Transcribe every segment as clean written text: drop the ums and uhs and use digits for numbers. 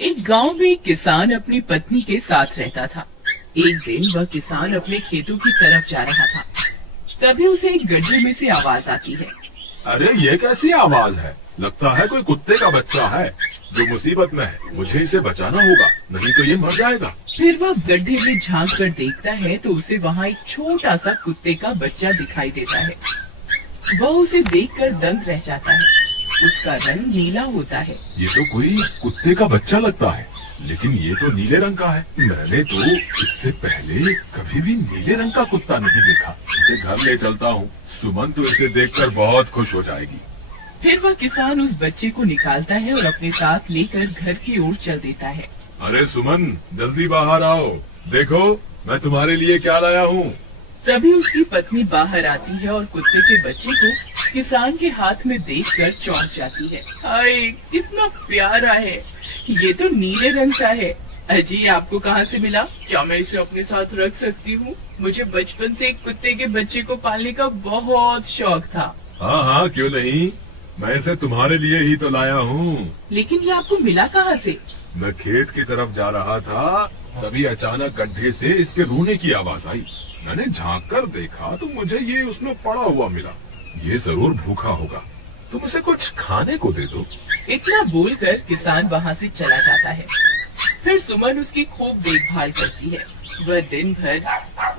एक गांव में एक किसान अपनी पत्नी के साथ रहता था। एक दिन वह किसान अपने खेतों की तरफ जा रहा था। तभी उसे एक गड्ढे में से आवाज आती है। अरे ये कैसी आवाज है? लगता है कोई कुत्ते का बच्चा है जो मुसीबत में है। मुझे इसे बचाना होगा, नहीं तो ये मर जाएगा। फिर वह गड्ढे में झांक कर देखता है तो उसे वहाँ एक छोटा सा कुत्ते का बच्चा दिखाई देता है। वह उसे देखकर दंग रह जाता है। उसका रंग नीला होता है। ये तो कोई कुत्ते का बच्चा लगता है, लेकिन ये तो नीले रंग का है। मैंने तो इससे पहले कभी भी नीले रंग का कुत्ता नहीं देखा। इसे घर ले चलता हूँ, सुमन तो इसे देखकर बहुत खुश हो जाएगी। फिर वह किसान उस बच्चे को निकालता है और अपने साथ लेकर घर की ओर चल देता है। अरे सुमन, जल्दी बाहर आओ, देखो मैं तुम्हारे लिए क्या लाया हूँ। तभी उसकी पत्नी बाहर आती है और कुत्ते के बच्चे को किसान के हाथ में देखकर चौंक जाती है। हाय, कितना प्यारा है, ये तो नीले रंग का है। अजी, आपको कहाँ से मिला? क्या मैं इसे अपने साथ रख सकती हूँ? मुझे बचपन से एक कुत्ते के बच्चे को पालने का बहुत शौक था। हाँ हाँ, क्यों नहीं, मैं इसे तुम्हारे लिए ही तो लाया हूँ। लेकिन ये आपको मिला कहाँ से? मैं खेत की तरफ जा रहा था, तभी अचानक गड्ढे से इसके रोने की आवाज आई। मैंने झांक कर देखा तो मुझे ये उसमें पड़ा हुआ मिला। ये जरूर भूखा होगा, तुम इसे कुछ खाने को दे दो। इतना बोलकर किसान वहाँ से चला जाता है। फिर सुमन उसकी खूब देखभाल करती है। वह दिन भर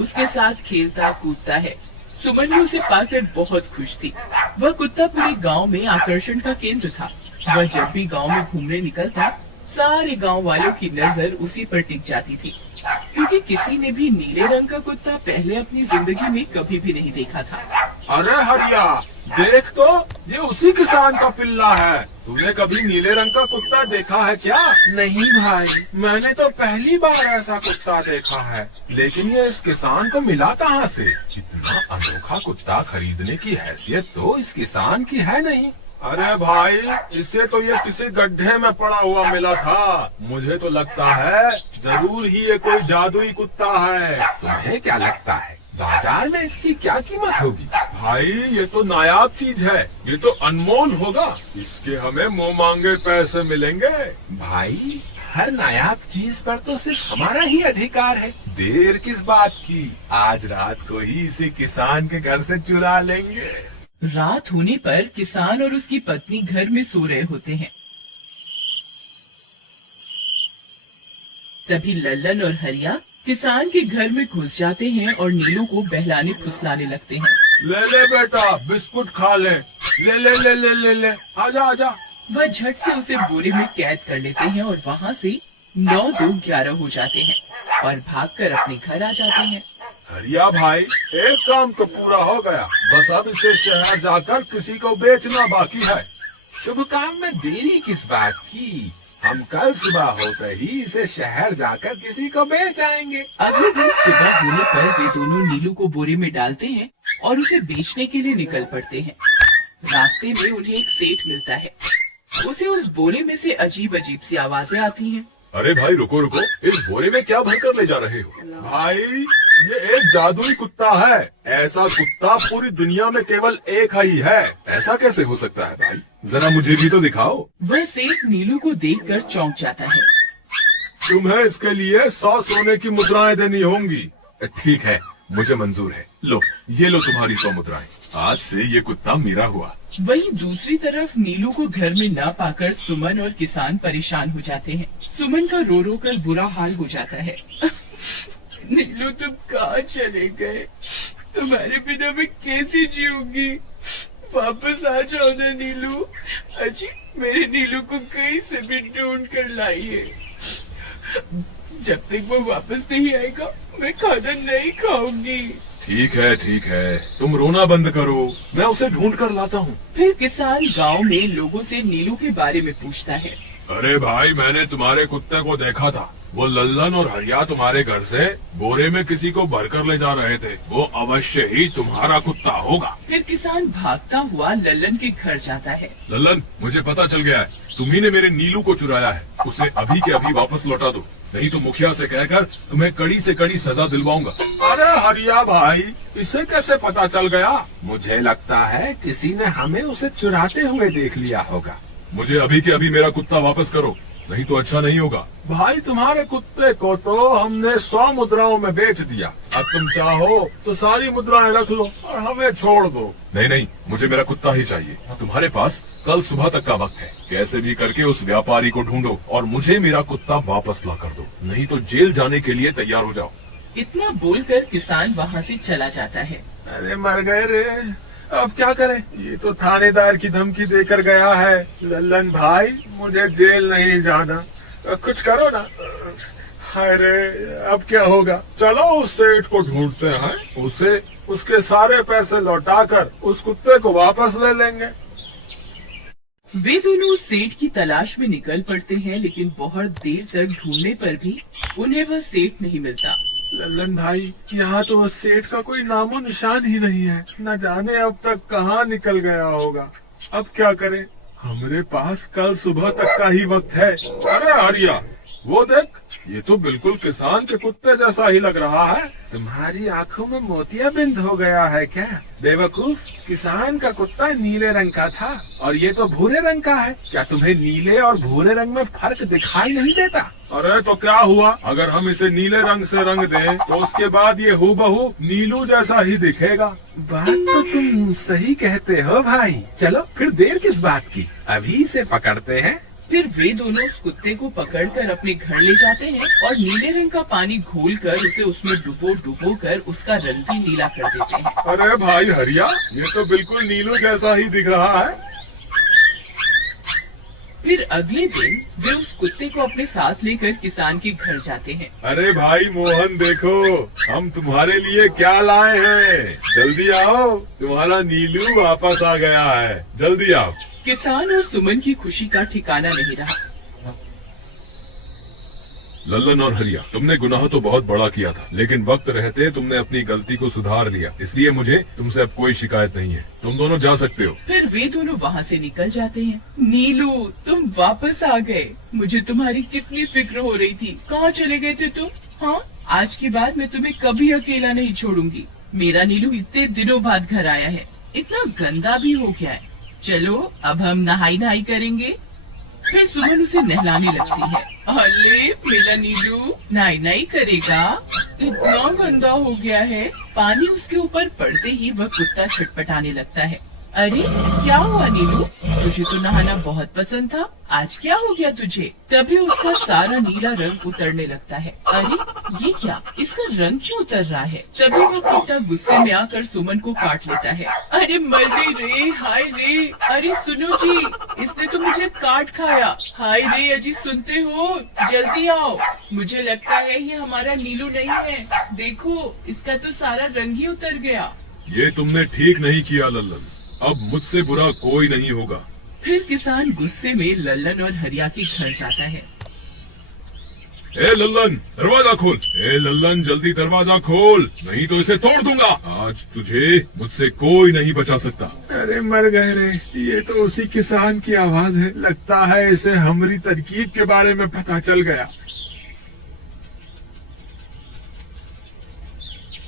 उसके साथ खेलता कूदता है। सुमन भी उसे पाकर बहुत खुश थी। वह कुत्ता पूरे गांव में आकर्षण का केंद्र था। वह जब भी गांव में घूमने निकलता, सारे गांव वालों की नजर उसी पर टिक जाती थी, क्योंकि किसी ने भी नीले रंग का कुत्ता पहले अपनी जिंदगी में कभी भी नहीं देखा था। अरे हरिया, देख तो, ये उसी किसान का पिल्ला है। तूने कभी नीले रंग का कुत्ता देखा है क्या? नहीं भाई, मैंने तो पहली बार ऐसा कुत्ता देखा है। लेकिन ये इस किसान को मिला कहाँ से? इतना अनोखा कुत्ता खरीदने की हैसियत तो इस किसान की है नहीं। अरे भाई, इसे तो ये किसी गड्ढे में पड़ा हुआ मिला था। मुझे तो लगता है जरूर ही ये कोई जादुई कुत्ता है। तुम्हें क्या लगता है बाजार में इसकी क्या कीमत होगी? भाई, ये तो नायाब चीज है, ये तो अनमोल होगा। इसके हमें मुंह मांगे पैसे मिलेंगे। भाई, हर नायाब चीज पर तो सिर्फ हमारा ही अधिकार है। देर किस बात की, आज रात को ही इसे किसान के घर से चुरा लेंगे। रात होने पर किसान और उसकी पत्नी घर में सो रहे होते हैं। तभी लल्लन और हरिया किसान के घर में घुस जाते हैं और नीलू को बहलाने फुसलाने लगते हैं। ले ले बेटा, बिस्कुट खा ले। ले ले ले ले ले ले, आजा आजा। वह झट से उसे बोरे में कैद कर लेते हैं और वहाँ से 9 2 11 हो जाते हैं और भागकर अपने घर आ जाते हैं। हरिया भाई, एक काम तो पूरा हो गया, बस अब इसे शहर जाकर किसी को बेचना बाकी है। शुभ काम में देरी किस बात की? हम कल सुबह होते ही इसे शहर जाकर किसी को बेच आएंगे। अगले दिन सुबह होने पर वे दोनों नीलू को बोरे में डालते हैं और उसे बेचने के लिए निकल पड़ते हैं। रास्ते में उन्हें एक सेठ मिलता है। उसे उस बोरे में से अजीब अजीब सी आवाजें आती हैं। अरे भाई, रुको रुको, इस बोरे में क्या भरकर ले जा रहे हो? भाई, ये एक जादुई कुत्ता है। ऐसा कुत्ता पूरी दुनिया में केवल एक ही है। ऐसा कैसे हो सकता है भाई? जरा मुझे भी तो दिखाओ। वह सेठ नीलू को देखकर चौंक जाता है। तुम्हें इसके लिए 100 सोने की मुद्राएं देनी होंगी। ठीक है, मुझे मंजूर है। लो, ये लो तुम्हारी 100 मुद्राएं। आज से ये कुत्ता मेरा हुआ। वहीं दूसरी तरफ नीलू को घर में न पाकर सुमन और किसान परेशान हो जाते हैं। सुमन का रो रो कर बुरा हाल हो जाता है। नीलू, तुम कहाँ चले गए? तुम्हारे बिना मैं कैसे जीऊंगी? वापस आ जाओ ना नीलू। अजी, मेरे नीलू को कहीं से भी ढूंढ कर लाइए। जब तक वो वापस नहीं आएगा, मैं खाना नहीं खाऊंगी। ठीक है, तुम रोना बंद करो, मैं उसे ढूंढ कर लाता हूँ। फिर किसान गांव में लोगों से नीलू के बारे में पूछता है। अरे भाई, मैंने तुम्हारे कुत्ते को देखा था। वो लल्लन और हरिया तुम्हारे घर से बोरे में किसी को भरकर ले जा रहे थे। वो अवश्य ही तुम्हारा कुत्ता होगा। फिर किसान भागता हुआ लल्लन के घर जाता है। लल्लन, मुझे पता चल गया है, तुम्ही ने मेरे नीलू को चुराया है। उसे अभी के अभी वापस लौटा दो, नहीं तो मुखिया से कहकर तुम्हें कड़ी से कड़ी सजा दिलवाऊंगा। अरे हरिया भाई, इसे कैसे पता चल गया? मुझे लगता है किसी ने हमें उसे चुराते हुए देख लिया होगा। मुझे अभी के अभी मेरा कुत्ता वापस करो, नहीं तो अच्छा नहीं होगा। भाई तुम्हारे कुत्ते को तो हमने 100 मुद्राओं में बेच दिया। अब तुम चाहो तो सारी मुद्राएं रख लो और हमें छोड़ दो। नहीं नहीं, मुझे मेरा कुत्ता ही चाहिए। तुम्हारे पास कल सुबह तक का वक्त है। कैसे भी करके उस व्यापारी को ढूंढो और मुझे मेरा कुत्ता वापस ला कर दो, नहीं तो जेल जाने के लिए तैयार हो जाओ। इतना बोलकर किसान वहाँ से चला जाता है। अरे मर गए रे, अब क्या करें? ये तो थानेदार की धमकी देकर गया है। लल्लन भाई, मुझे जेल नहीं जाना, कुछ करो ना। अरे अब क्या होगा? चलो उस सेठ को ढूंढते हैं, उसे उसके सारे पैसे लौटाकर उस कुत्ते को वापस ले लेंगे। वे दोनों सेठ की तलाश में निकल पड़ते हैं, लेकिन बहुत देर तक ढूंढने पर भी उन्हें वह सेठ नहीं मिलता। लल्लन भाई, यहाँ तो उस सेठ का कोई नामो निशान ही नहीं है। न जाने अब तक कहाँ निकल गया होगा। अब क्या करें? हमारे पास कल सुबह तक का ही वक्त है। अरे आर्या, वो देख, ये तो बिल्कुल किसान के कुत्ते जैसा ही लग रहा है। तुम्हारी आंखों में मोतियाबिंद हो गया है क्या? बेवकूफ, किसान का कुत्ता नीले रंग का था और ये तो भूरे रंग का है। क्या तुम्हें नीले और भूरे रंग में फर्क दिखाई नहीं देता? अरे तो क्या हुआ, अगर हम इसे नीले रंग से रंग दें तो उसके बाद ये हूबहू नीलू जैसा ही दिखेगा। बात तो तुम सही कहते हो भाई। चलो फिर देर किस बात की, अभी इसे पकड़ते हैं। फिर वे दोनों उस कुत्ते को पकड़कर अपने घर ले जाते हैं और नीले रंग का पानी घोलकर उसे उसमें डुबो कर उसका रंग भी नीला कर देते हैं। अरे भाई हरिया, ये तो बिल्कुल नीलू जैसा ही दिख रहा है। फिर अगले दिन वे उस कुत्ते को अपने साथ लेकर किसान के घर जाते हैं। अरे भाई मोहन, देखो हम तुम्हारे लिए क्या लाए हैं। जल्दी आओ, तुम्हारा नीलू वापस आ गया है। जल्दी आओ। किसान और सुमन की खुशी का ठिकाना नहीं रहा। लल्लन और हरिया, तुमने गुनाह तो बहुत बड़ा किया था, लेकिन वक्त रहते तुमने अपनी गलती को सुधार लिया, इसलिए मुझे तुमसे अब कोई शिकायत नहीं है। तुम दोनों जा सकते हो। फिर वे दोनों वहाँ से निकल जाते हैं। नीलू, तुम वापस आ गए। मुझे तुम्हारी कितनी फिक्र हो रही थी। कहाँ चले गए थे तुम? हाँ, आज के बाद मैं तुम्हें कभी अकेला नहीं छोड़ूंगी। मेरा नीलू इतने दिनों बाद घर आया है, इतना गंदा भी हो गया है। चलो अब हम नहाई करेंगे। फिर सुमन उसे नहलाने लगती है। अरे मेरा नीलू नहाई करेगा, इतना गंदा हो गया है। पानी उसके ऊपर पड़ते ही वह कुत्ता छटपटाने लगता है। अरे क्या हुआ नीलू, तुझे तो नहाना बहुत पसंद था, आज क्या हो गया तुझे? तभी उसका सारा नीला रंग उतरने लगता है। अरे ये क्या, इसका रंग क्यों उतर रहा है? तभी वह कुत्ता गुस्से में आकर सुमन को काट लेता है। अरे मर गई रे, हाय रे। अरे सुनो जी, इसने तो मुझे काट खाया। हाय रे अजी, सुनते हो? जल्दी आओ, मुझे लगता है ये हमारा नीलू नहीं है। देखो, इसका तो सारा रंग ही उतर गया। ये तुमने ठीक नहीं किया लल्लन, अब मुझसे बुरा कोई नहीं होगा। फिर किसान गुस्से में लल्लन और हरिया के घर जाता है। ए लल्लन, दरवाजा खोल। ए लल्लन, जल्दी दरवाजा खोल, नहीं तो इसे तोड़ दूंगा। आज तुझे मुझसे कोई नहीं बचा सकता। अरे मर गए रे, ये तो उसी किसान की आवाज है। लगता है इसे हमारी तरकीब के बारे में पता चल गया।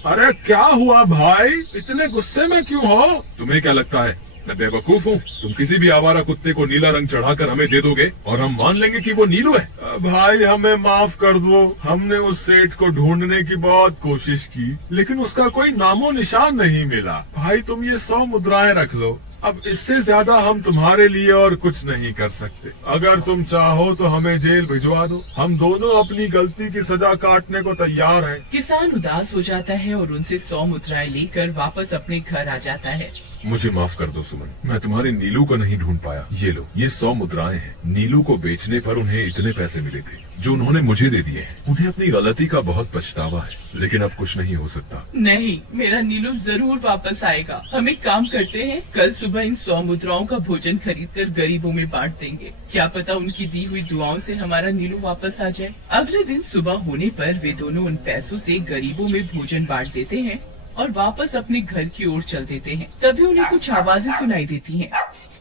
अरे क्या हुआ भाई, इतने गुस्से में क्यों हो? तुम्हें क्या लगता है मैं बेवकूफ हूँ? तुम किसी भी आवारा कुत्ते को नीला रंग चढ़ाकर हमें दे दोगे और हम मान लेंगे कि वो नीलू है? भाई हमें माफ कर दो, हमने उस सेठ को ढूंढने की बहुत कोशिश की, लेकिन उसका कोई नामो निशान नहीं मिला। भाई तुम ये 100 मुद्राएं रख लो, अब इससे ज्यादा हम तुम्हारे लिए और कुछ नहीं कर सकते। अगर तुम चाहो तो हमें जेल भिजवा दो, हम दोनों अपनी गलती की सजा काटने को तैयार हैं। किसान उदास हो जाता है और उनसे 100 मुद्राएं लेकर वापस अपने घर आ जाता है। मुझे माफ कर दो सुमन, मैं तुम्हारे नीलू को नहीं ढूंढ पाया। ये लो, ये 100 मुद्राएं हैं। नीलू को बेचने पर उन्हें इतने पैसे मिले थे जो उन्होंने मुझे दे दिए हैं। उन्हें अपनी गलती का बहुत पछतावा है, लेकिन अब कुछ नहीं हो सकता। नहीं, मेरा नीलू जरूर वापस आएगा। हम एक काम करते हैं, कल सुबह इन 100 मुद्राओं का भोजन खरीदकर गरीबों में बांट देंगे। क्या पता उनकी दी हुई दुआओं से हमारा नीलू वापस आ जाए। अगले दिन सुबह होने पर वे दोनों उन पैसों से गरीबों में भोजन बांट देते हैं और वापस अपने घर की ओर चल देते हैं। तभी उन्हें कुछ आवाजें सुनाई देती हैं।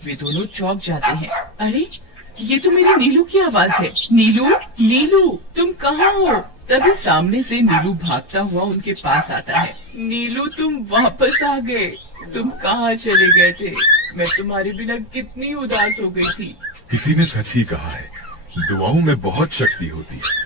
वे दोनों चौंक जाते हैं। अरे ये तो मेरे नीलू की आवाज है। नीलू, नीलू तुम कहाँ हो? तभी सामने से नीलू भागता हुआ उनके पास आता है। नीलू तुम वापस आ गए, तुम कहाँ चले गए थे? मैं तुम्हारे बिना कितनी उदास हो गई थी। किसी ने सच ही कहा है, दुआओं में बहुत शक्ति होती है।